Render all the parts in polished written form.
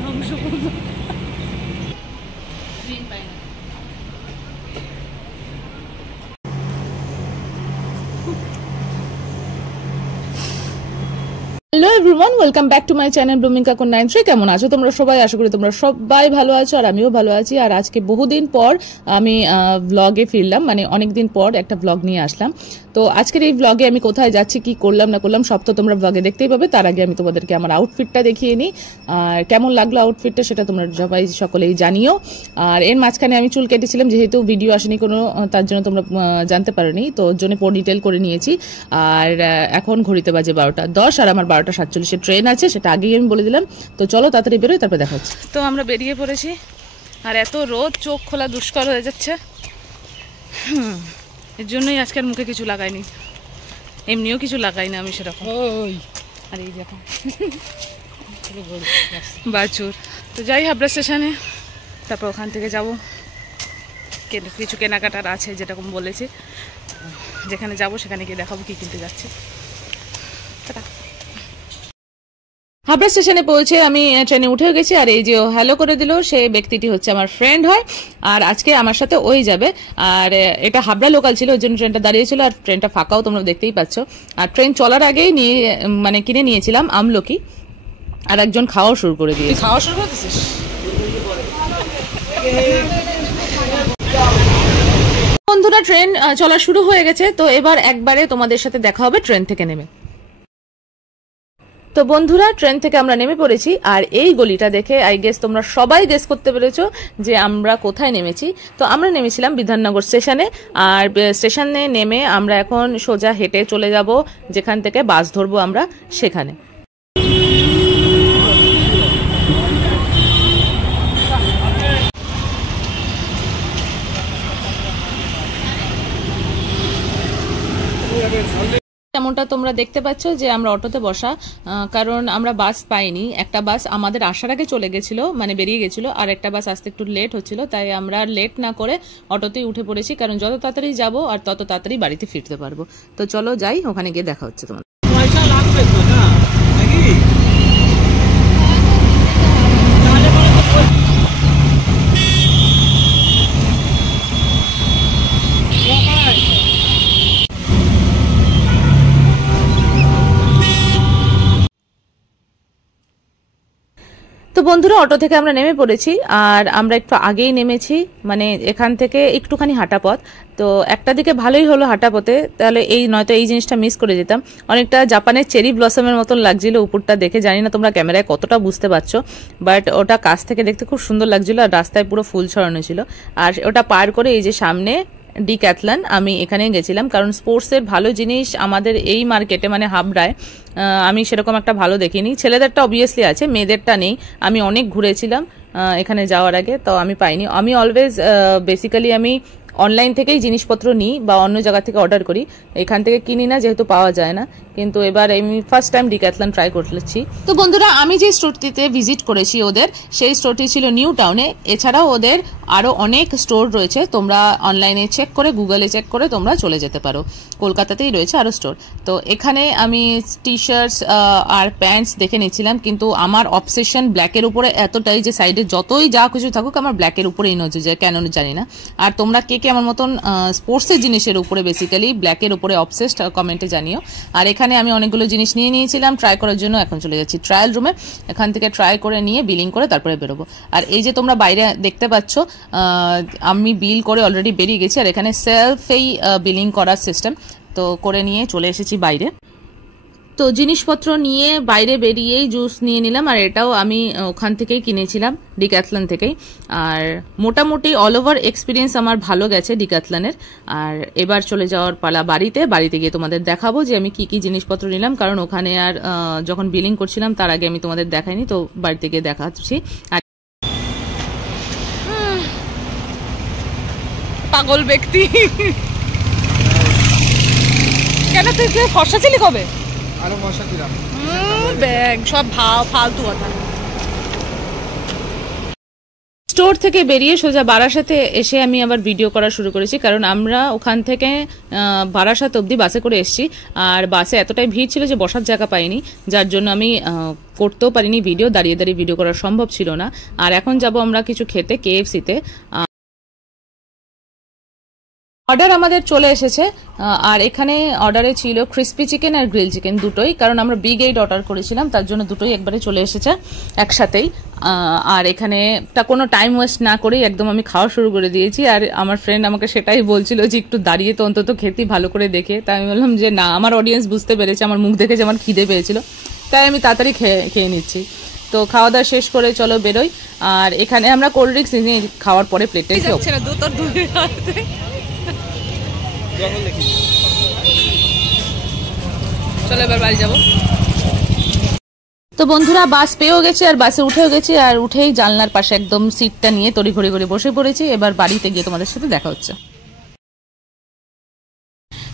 ধ্বংস করবো। Hello everyone, welcome back to my channel blooming কাকুর 93। কেমন আছো তোমরা সবাই? আশা করি তোমরা সবাই ভালো আছো আর আমিও ভালো আছি। আর আজকে বহুদিন পর আমি ব্লগে ফিরলাম, মানে অনেকদিন পর একটা ব্লগ নিয়ে আসলাম। তো আজকের এই ব্লগে আমি কোথায় যাচ্ছি, কি করলাম না করলাম সব তো তোমরা ব্লগে দেখতেই পাবে। তার আগে আমি তোমাদেরকে আমার আউটফিটটা দেখিয়ে নিই, আর কেমন লাগলো আউটফিটটা সেটা তোমরা সবাই সকলেই জানিও। আর এর মাঝখানে আমি চুল কেটেছিলাম, যেহেতু ভিডিও আসেনি কোনো, তার জন্য তোমরা জানতে পারোনি, তো ওর জন্য ডিটেল করে নিয়েছি। আর এখন ঘড়িতে বাজে 12:10 আর আমার 12:47 ট্রেন আছে, সেটা আগেই আমি বলে দিলাম। তো চলো তাড়াতাড়ি বেরোই, তারপরে দেখা হচ্ছে। তো আমরা বেরিয়ে পড়েছি, আর এত রোদ চোখ খোলা দুষ্কর হয়ে যাচ্ছে। এর জন্যই আজকের মুখে কিছু লাগাইনি, এমনিও কিছু লাগাই না আমি সেরকম। আর এই দেখো বাছুর। তো যাই হাবড়া স্টেশনে, তারপর ওখান থেকে যাব, কিছু কেনাকাটার আছে যেরকম বলেছি, যেখানে যাব সেখানে গিয়ে দেখাবো কি কিনতে যাচ্ছি। হাবড়া স্টেশনে পৌঁছে আমি ট্রেনে উঠে গেছি, আর এই যে হ্যালো করে দিল সে ব্যক্তিটি হচ্ছে আমার ফ্রেন্ড হয়, আর আজকে আমার সাথে ওই যাবে। আর এটা হাবড়া লোকাল ছিল, ওই জন্য ট্রেনটা দাঁড়িয়েছিল, আর ট্রেনটা ফাঁকাও তোমরা দেখতেই পাচ্ছ। আর ট্রেন চলার আগেই কিনে নিয়েছিলাম আমলকি, আর একজন খাওয়া শুরু করে দিয়েছে। খাওয়া শুরু করে দিয়েছিস? বন্ধুরা, ট্রেন চলা শুরু হয়ে গেছে, তো এবার একবারে তোমাদের সাথে দেখা হবে ট্রেন থেকে নেমে। তো বন্ধুরা, ট্রেন থেকে আমরা নেমে পড়েছি, আর এই গলিটা দেখে আই গেস তোমরা সবাই গেস করতে পেরেছো যে আমরা কোথায় নেমেছি। তো আমরা নেমেছিলাম বিধাননগর স্টেশনে, আর স্টেশনে নেমে আমরা এখন সোজা হেঁটে চলে যাব যেখান থেকে বাস ধরবো আমরা সেখানে। যেমনটা তোমরা দেখতে পাচ্ছ যে আমরা অটোতে বসা, কারণ আমরা বাস পাইনি। একটা বাস আমাদের আসার আগে চলে গেছিল, মানে বেরিয়ে গেছিল, আর একটা বাস আসতে একটু লেট হচ্ছিল, তাই আমরা লেট না করে অটোতেই উঠে পড়েছি, কারণ যত তাড়াতাড়ি যাবো আর তত তাড়াতাড়ি বাড়িতে ফিরতে পারবো। তো চলো যাই, ওখানে গিয়ে দেখা হচ্ছে তোমার। তো বন্ধুরা, অটো থেকে আমরা নেমে পড়েছি, আর আমরা একটু আগেই নেমেছি, মানে এখান থেকে একটুখানি হাঁটা পথ। তো একটা দিকে ভালোই হলো হাঁটা পথে, তাহলে নয়তো এই জিনিসটা মিস করে যেতাম। অনেকটা জাপানের চেরি ব্লসমের মতন লাগছিল উপরটা দেখে, জানি না তোমরা ক্যামেরায় কতটা বুঝতে পারছো, বাট ওটা কাছ থেকে দেখতে খুব সুন্দর লাগছিল, আর রাস্তায় পুরো ফুল ছড়ানো ছিল। আর ওটা পার করে এই যে সামনে ডিক্যাথলন, আমি এখানে গেছিলাম, কারণ স্পোর্টসের ভালো জিনিস আমাদের এই মার্কেটে মানে হাবড়ায় আমি সেরকম একটা ভালো দেখিনি। ছেলেদেরটা অবভিয়াসলি আছে, মেয়েদেরটা নেই। আমি অনেক ঘুরেছিলাম এখানে যাওয়ার আগে, তো আমি পাইনি। আমি অলওয়েজ বেসিক্যালি আমি অনলাইন থেকেই জিনিসপত্র নিই বা অন্য জায়গা থেকে অর্ডার করি, এখান থেকে কিনি না, যেহেতু পাওয়া যায় না। কিন্তু এবার আমি ফার্স্ট টাইম ডিক্যাথলন ট্রাই করছি। তো বন্ধুরা, আমি যে স্টোরটিতে ভিজিট করেছি ওদের, সেই স্টোরটি ছিল নিউ টাউনে। এছাড়াও ওদের আরো অনেক স্টোর রয়েছে, তোমরা অনলাইনে চেক করে, গুগলে চেক করে তোমরা চলে যেতে পারো। কলকাতাতেই রয়েছে আরো স্টোর। তো এখানে আমি টি শার্টস আর প্যান্টস দেখে নিচ্ছিলাম, কিন্তু আমার অবসেশন ব্ল্যাকের উপরে এতটাই যে সাইডে যতই যা কিছু থাকুক আমার ব্ল্যাকের উপরেই নজর যায়, কেন জানি না। আর তোমরা কে কে আমার মতন স্পোর্টসের জিনিসের উপরে বেসিক্যালি ব্ল্যাকের উপরে অবসেসড, কমেন্টে জানিও। আর এখানে আমি অনেকগুলো জিনিস নিয়ে নিয়েছিলাম ট্রাই করার জন্য, এখন চলে যাচ্ছি ট্রায়াল রুমে। এখান থেকে ট্রাই করে নিয়ে বিলিং করে তারপরে বেরোবো। আর এই যে তোমরা বাইরে দেখতে পাচ্ছ, আমি বিল করে অলরেডি বেরিয়ে গেছি, আর এখানে সেলফেই বিলিং করার সিস্টেম, তো করে নিয়ে চলে এসেছি বাইরে। তো জিনিসপত্র নিয়ে বাইরে বেরিয়েই জুস নিয়ে নিলাম, আর এটাও আমি ওখান থেকেই কিনেছিলাম, ডিক্যাথলন থেকেই। আর মোটামুটি অল ওভার এক্সপিরিয়েন্স আমার ভালো গেছে ডিক্যাথলনের। আর এবার চলে যাওয়ার পালা বাড়িতে গিয়ে তোমাদের দেখাবো যে আমি কি কি জিনিসপত্র নিলাম, কারণ ওখানে আর যখন বিলিং করছিলাম তার আগে আমি তোমাদের দেখাইনি, তো বাড়িতে গিয়ে দেখাচ্ছি। আর পাগল ব্যক্তি, কেন তুই ফর্সা ছিলি কবে? আরো মশা ছিলাম, ব্যাগ সব ফালতু কথা। স্টোর থেকে বেরিয়ে সোজা বারাসাতে এসে আমি আবার ভিডিও করা শুরু করেছি, কারণ আমরা ওখান থেকে বারাসাত অবধি বাসে করে এসেছি। আর বাসে এতটাই ভিড় ছিল যে বসার জায়গা পাইনি, যার জন্য আমি করতেও পারিনি ভিডিও, দাঁড়িয়ে দাঁড়িয়ে ভিডিও করা সম্ভব ছিল না। আর এখন যাব আমরা কিছু খেতে KFC-তে। অর্ডার আমাদের চলে এসেছে, আর এখানে অর্ডারে ছিল ক্রিস্পি চিকেন আর গ্রিল চিকেন দুটোই, কারণ আমরা বিগ 8 অর্ডার করেছিলাম, তার জন্য দুটোই একবারে চলে এসেছে একসাথেই। আর এখানে কোনো টাইম ওয়েস্ট না করেই একদম আমি খাওয়া শুরু করে দিয়েছি। আর আমার ফ্রেন্ড আমাকে সেটাই বলছিল যে একটু দাঁড়িয়ে তো অন্তত খেতে ভালো করে দেখে। তাই আমি বললাম যে না, আমার অডিয়েন্স বুঝতে পেরেছে, আমার মুখ দেখে যে আমার খিদে পেয়েছিল, তাই আমি তাড়াতাড়ি খেয়ে নিচ্ছি। তো খাওয়া দাওয়া শেষ করে চলো বেরোই। আর এখানে আমরা কোল্ড ড্রিঙ্কস নিয়ে খাওয়ার পরে প্লেটে চলো এবার বাড়ি যাবো। তো বন্ধুরা বাস পেয়েও গেছি আর বাসে উঠেও গেছি, আর উঠেই জানলার পাশে একদম সিটটা নিয়ে তড়িঘড়ি করে বসে পড়েছি। এবার বাড়িতে গিয়ে তোমাদের সাথে দেখা হচ্ছে।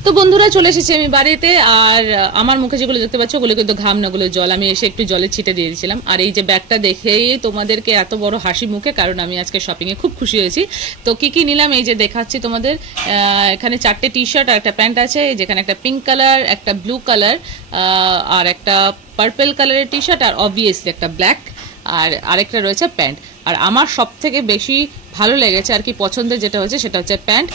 তো বন্ধুরা চলে এসেছি আমি বাড়িতে, আর আমার মুখে যেগুলো দেখতে পাচ্ছ ওগুলো কিন্তু ঘাম না, ওগুলো জল। আমি এসে একটু জলের ছিটে দিয়ে দিয়েছিলাম। আর এই যে ব্যাগটা দেখেই তোমাদেরকে এত বড় হাসি মুখে, কারণ আমি আজকে শপিংয়ে খুব খুশি হয়েছি। তো কি কি নিলাম এই যে দেখাচ্ছি তোমাদের। এখানে 4টে টি-শার্ট আর একটা প্যান্ট আছে, যেখানে একটা পিঙ্ক কালার, একটা ব্লু কালার, আর একটা পার্পল কালারের টি-শার্ট, আর অবভিয়াসলি একটা ব্ল্যাক, আর আরেকটা রয়েছে প্যান্ট। আর আমার সব থেকে বেশি ভালো লেগেছে আর কি পছন্দের যেটা হচ্ছে সেটা হচ্ছে প্যান্ট,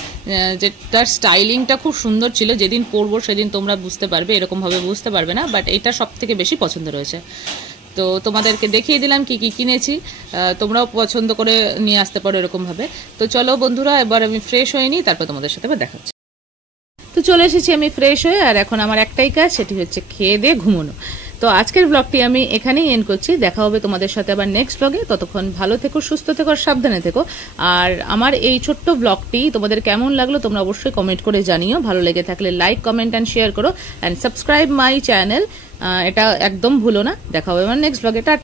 যেটার স্টাইলিংটা খুব সুন্দর ছিল। যেদিন পরবো সেদিন তোমরা বুঝতে পারবে, এরকমভাবে বুঝতে পারবে না, বাট এটা সব থেকে বেশি পছন্দ রয়েছে। তো তোমাদেরকে দেখিয়ে দিলাম কি কি কিনেছি, তোমরাও পছন্দ করে নিয়ে আসতে পারো এরকমভাবে। তো চলো বন্ধুরা, এবার আমি ফ্রেশ হয়ে নিই, তারপর তোমাদের সাথে আবার দেখা হচ্ছে। তো চলে এসেছি আমি ফ্রেশ হয়ে, আর এখন আমার একটাই কাজ, সেটি হচ্ছে খেয়ে দিয়ে ঘুমোনো। তো আজকের ব্লগটি আমি এখানেই এন্ড করছি। দেখা হবে তোমাদের সাথে আবার নেক্সট ব্লগে। ততক্ষণ ভালো থেকো, সুস্থ থেকো, সাবধানে থেকো। আর আমার এই ছোট্ট ব্লগটি তোমাদের কেমন লাগলো তোমরা অবশ্যই কমেন্ট করে জানিও। ভালো লেগে থাকলে লাইক, কমেন্ট অ্যান্ড শেয়ার করো, অ্যান্ড সাবস্ক্রাইব মাই চ্যানেল, এটা একদম ভুলো না। দেখা হবে আমার নেক্সট ব্লগে।